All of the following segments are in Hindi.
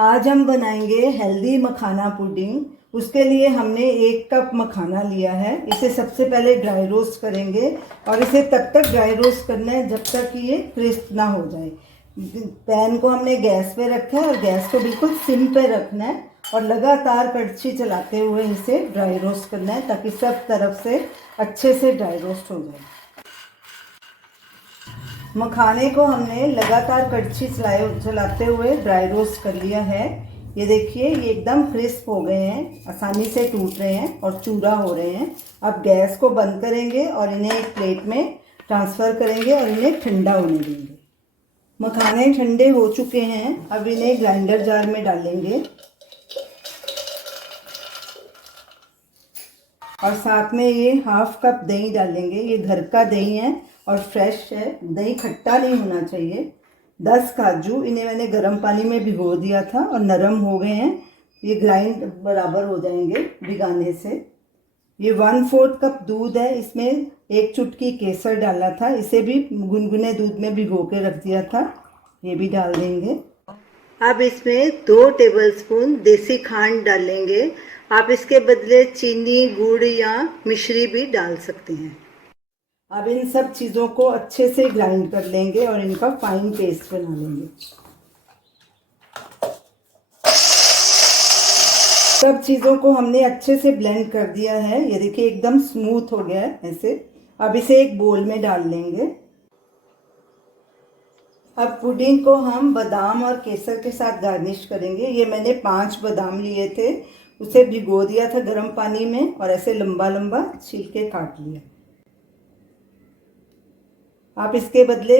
आज हम बनाएंगे हेल्दी मखाना पुडिंग। उसके लिए हमने 1 कप मखाना लिया है। इसे सबसे पहले ड्राई रोस्ट करेंगे और इसे तब तक ड्राई रोस्ट करना है जब तक कि ये क्रिस्प ना हो जाए। पैन को हमने गैस पे रखा है और गैस को बिल्कुल सिम पे रखना है और लगातार कड़छी चलाते हुए इसे ड्राई रोस्ट करना है ताकि सब तरफ से अच्छे से ड्राई रोस्ट हो जाए। मखाने को हमने लगातार कड़छी चलाते हुए ड्राई रोस्ट कर लिया है। ये देखिए, ये एकदम क्रिस्प हो गए हैं, आसानी से टूट रहे हैं और चूरा हो रहे हैं। अब गैस को बंद करेंगे और इन्हें एक प्लेट में ट्रांसफ़र करेंगे और इन्हें ठंडा होने देंगे। मखाने ठंडे हो चुके हैं। अब इन्हें ग्राइंडर जार में डालेंगे और साथ में ये 1/2 कप दही डालेंगे। ये घर का दही है और फ्रेश है, दही खट्टा नहीं होना चाहिए। 10 काजू, इन्हें मैंने गर्म पानी में भिगो दिया था और नरम हो गए हैं। ये ग्राइंड बराबर हो जाएंगे भिगाने से। ये 1/4 कप दूध है, इसमें 1 चुटकी केसर डाला था, इसे भी गुनगुने दूध में भिगो के रख दिया था, ये भी डाल देंगे। अब इसमें 2 टेबलस्पून देसी खांड डालेंगे। आप इसके बदले चीनी, गुड़ या मिश्री भी डाल सकते हैं। अब इन सब चीज़ों को अच्छे से ग्राइंड कर लेंगे और इनका फाइन पेस्ट बना लेंगे। सब चीज़ों को हमने अच्छे से ब्लेंड कर दिया है। ये देखिए, एकदम स्मूथ हो गया है ऐसे। अब इसे एक बोल में डाल लेंगे। अब पुडिंग को हम बादाम और केसर के साथ गार्निश करेंगे। ये मैंने 5 बादाम लिए थे, उसे भिगो दिया था गर्म पानी में और ऐसे लंबा लंबा छील के काट लिया। आप इसके बदले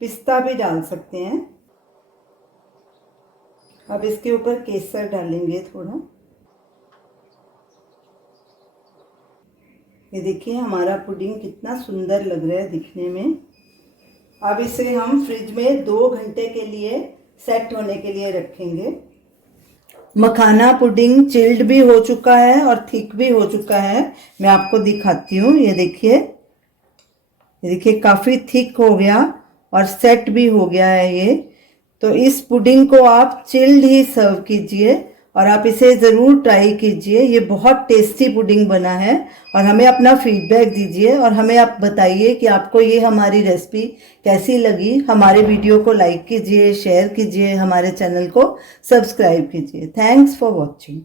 पिस्ता भी डाल सकते हैं। अब इसके ऊपर केसर डालेंगे थोड़ा। ये देखिए, हमारा पुडिंग कितना सुंदर लग रहा है दिखने में। अब इसे हम फ्रिज में 2 घंटे के लिए सेट होने के लिए रखेंगे। मखाना पुडिंग चिल्ड भी हो चुका है और थिक भी हो चुका है। मैं आपको दिखाती हूँ। ये देखिए काफ़ी थिक हो गया और सेट भी हो गया है ये। तो इस पुडिंग को आप चिल्ड ही सर्व कीजिए और आप इसे ज़रूर ट्राई कीजिए। ये बहुत टेस्टी पुडिंग बना है और हमें अपना फीडबैक दीजिए और हमें आप बताइए कि आपको ये हमारी रेसिपी कैसी लगी। हमारे वीडियो को लाइक कीजिए, शेयर कीजिए, हमारे चैनल को सब्सक्राइब कीजिए। Thanks for watching.